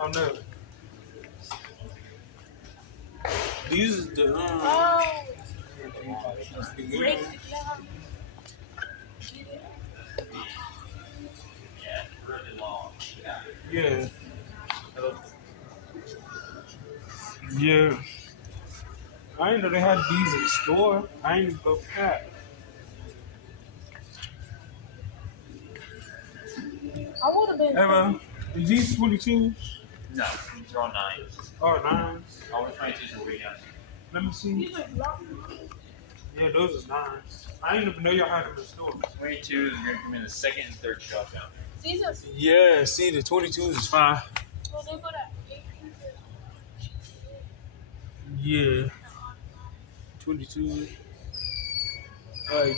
Oh no. These is the that's the good one. Yeah. Yeah. I didn't know they had these in the store. I ain't even go for that. I would have been. Hey, man. Is these 22s? No, these are all 9s. Oh, 9s. All the 22s are way down. Let me see. Yeah, those is 9s. I didn't even know y'all had them in the store. 22s are going to come in the second and third shotgun. Yeah, see, the 22s is fine. Well, they got that 18. Yeah. 22.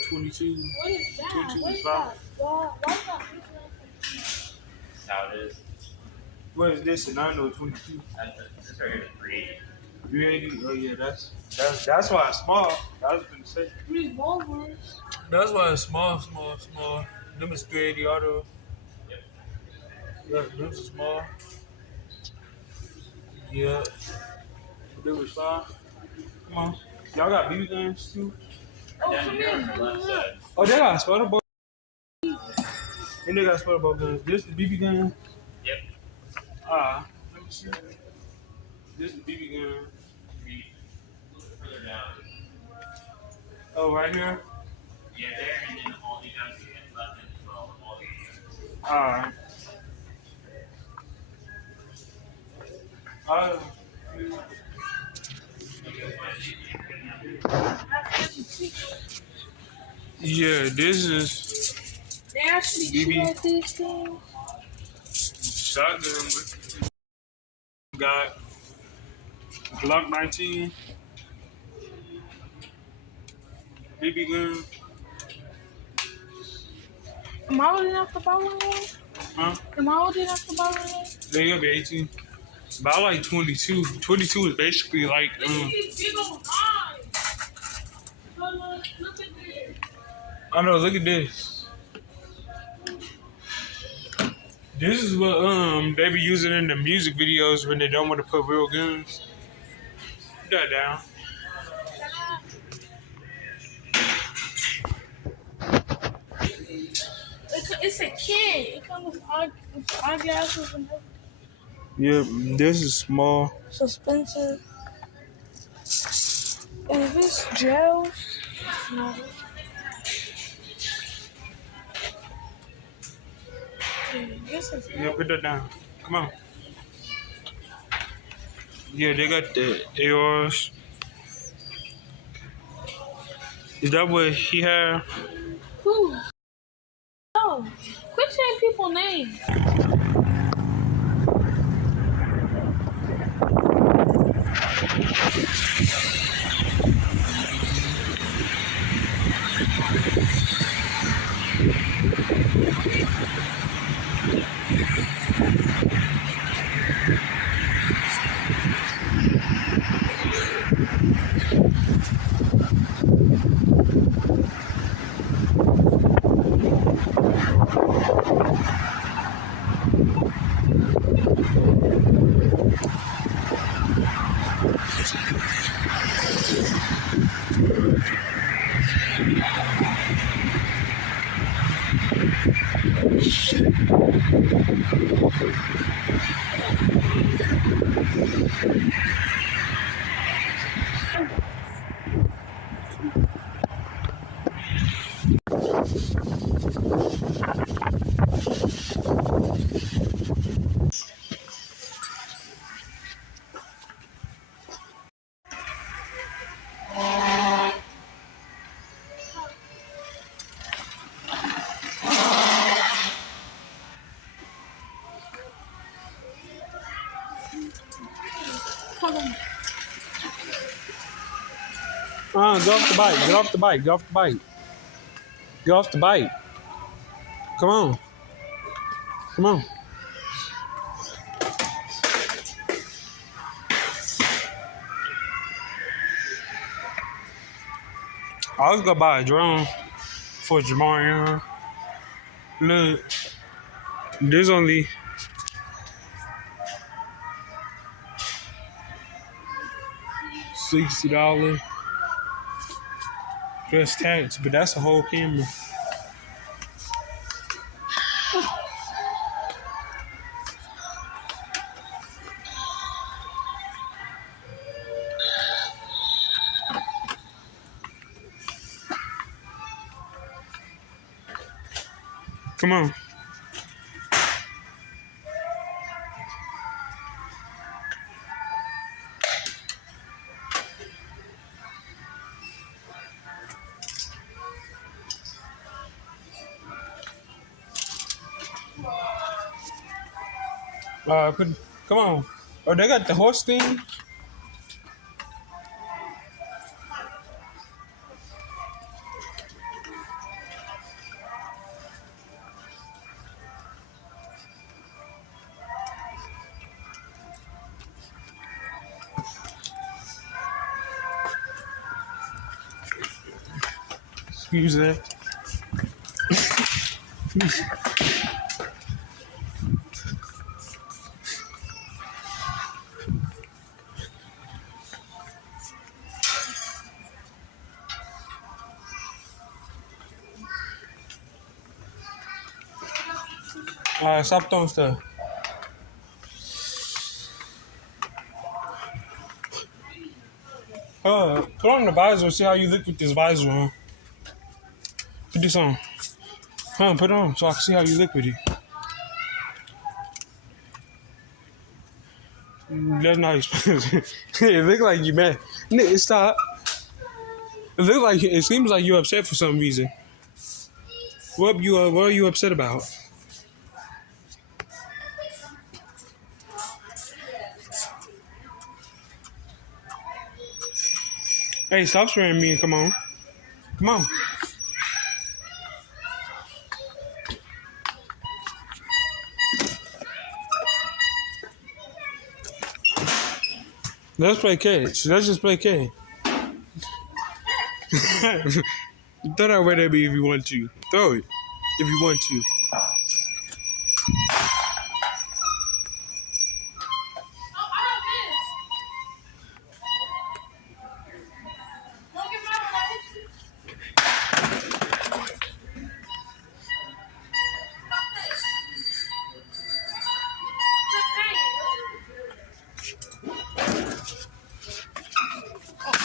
22. What is that? 22 What is is fine. that? Why is that? That's how it is. What is this? A 9 or 22? This right here is 380. 380? Oh, yeah, that's why it's small. I was going to say. Revolvers. That's why it's small. Them is 380 auto. Yep. Yeah, them is small. Yeah. Them is fine. Come on. Y'all got BB guns too? Down here on the left side. Oh, they got sputter ball. And they got sputter ball guns. This the BB gun? Yep. Let me see. This is the BB gun. Further down. Oh, right here? Yeah, there, and then all the way down to the left end as well. All the Alright. Yeah, this is They actually BB. shoot these things. shotgun. Got Glock 19. BB gun. Am I old enough to buy one? Huh? Am I old enough to buy one? They gotta be 18. But I like 22. 22 is basically like I know, look at this. This is what they be using in the music videos when they don't want to put real guns. Put that down. It's a kid. It comes with eyeglasses and Yeah, this is small. suspension. Is this gels? No. This is Yeah, put that down. Come on. Yeah, they got the ARs. Is that what he had? who? No. Quit saying people's names. Hold on. Get off the bike. Get off the bike. Get off the bike. Get off the bike. Come on. Come on. I was gonna buy a drone for Jamar. Look, there's only $60 plus tax, but that's a whole camera. Come on. Come on. Oh, they got the horse thing? Excuse that. Alright, stop throwing stuff. Put on the visor, see how you look with this visor on. Put this on. Put it on so I can see how you look with it. That's not expensive. It look like you mad. Nigga, stop. It seems like you're upset for some reason. What are you upset about? Hey, stop spraying me and come on. Come on. Let's play catch. Let's just play catch. Throw that right at me if you want to. Throw it if you want to.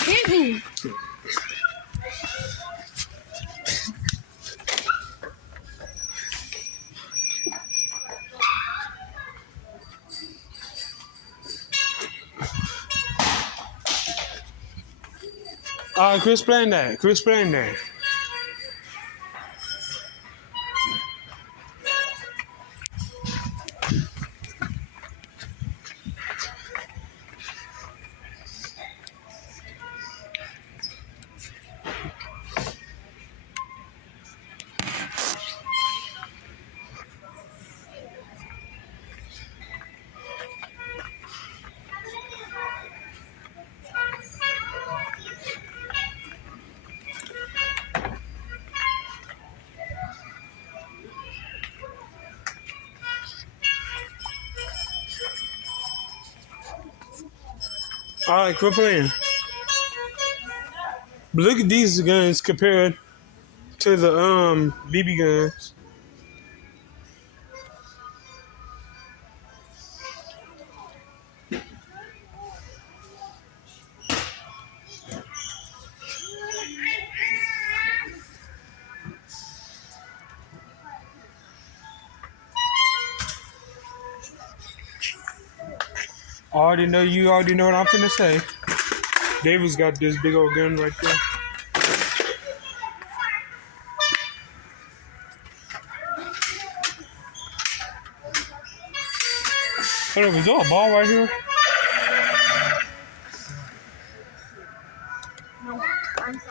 Hit me. Chris playing that. Chris playing that. All right, quit playing. But look at these guns compared to the BB guns. You already know what I'm finna say. David's got this big old gun right there. Hold up, is there a ball right here?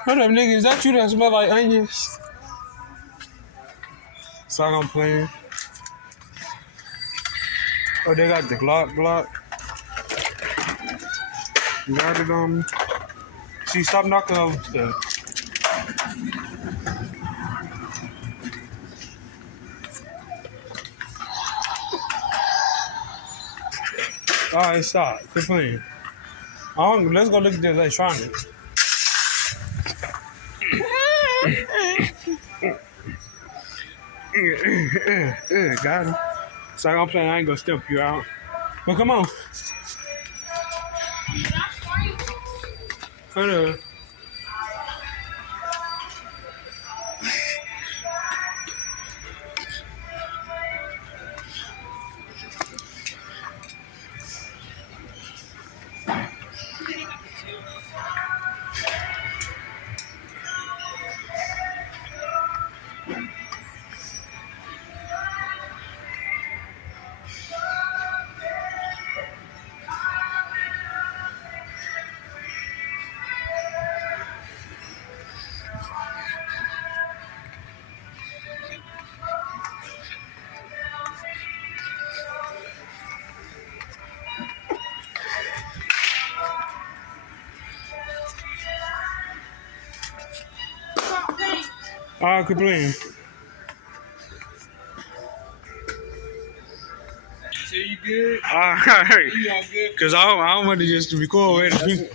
Hold up, nigga, is that you that smell like onions? So I'm playing. Oh, they got the Glock. Got it on me. See, stop knocking over stuff. Alright, stop. Quit playing. Let's go look at the electronics. Got him. So I'm playing. I ain't gonna stump you out. But come on. Hold on. All right, quit playing. So you good? All right. You all good? Because I don't want to just record with people.